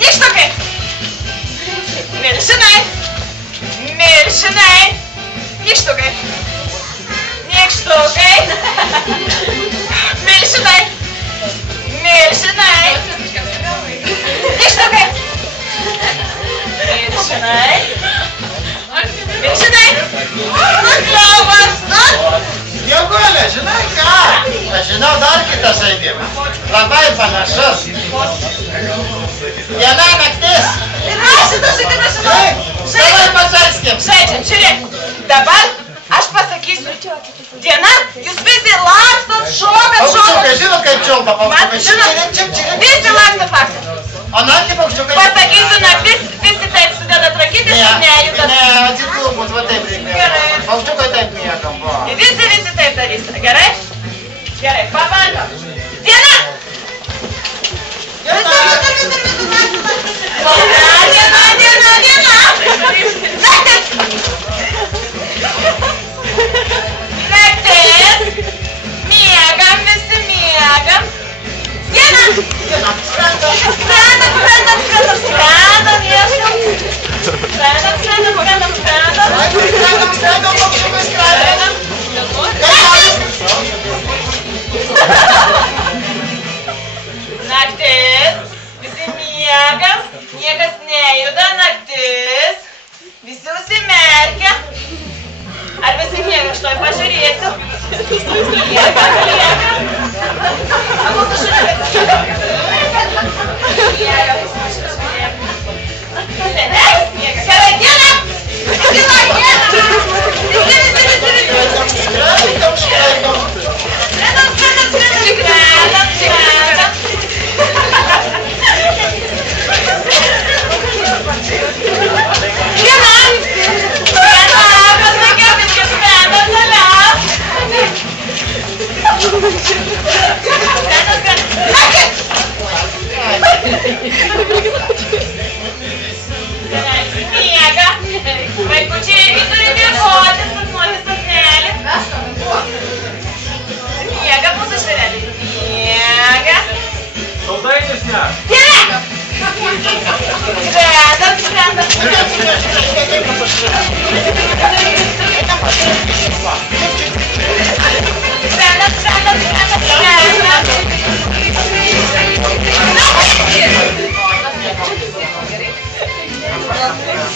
Nykštukai. Milžinai. Milžinai. Nykštukai. Nykštukai. Milžinai. Milžinai. Nykštukai. Milžinai. Milžinai. Kliauvas. Jėgulė, žinai ką? Aš žinau dar kitą žaidimą. Labai panašus. Diena naktis. Ir aš šitą žaidimą žinau. Davai pažaiskim. Žaidžiam, žiūrėk. Dabar aš pasakysiu. Diena, jūs visi lakstot, šokat. Paukščiukai, žinot kaip čiulba paukščiukai? Žinot, visi lakstot faktas. O naktį paukščiukai? Pasakysiu naktis, visi taip sudedat rankytis ir nejudat. Ne, atsiklūput, va taip reikia. Gerai. Paukščiukai taip miegam, va. Visi taip darysite, gerai? Gerai, pabandom. Diena! Diena! Naktis! Naktis! Miegam, visi miegam. Diena! Skrendam, ieškam. Skrendam, paukščiukai skrendam. Naktis, visi miegam, niekas nejuda, naktis, visi užsimerkia. Ar visi miega, aš toj pažiūrėsiu. Miegam. A mūsų šuniukas miega. Senelis miega. Gerai, diena! Vaikučiai irgi turi miegoti, sapnuoti sapnelį. Miega mūsų švirelį. Miega. Saldainis ne. Diena! Skrendam.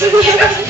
Skrendam.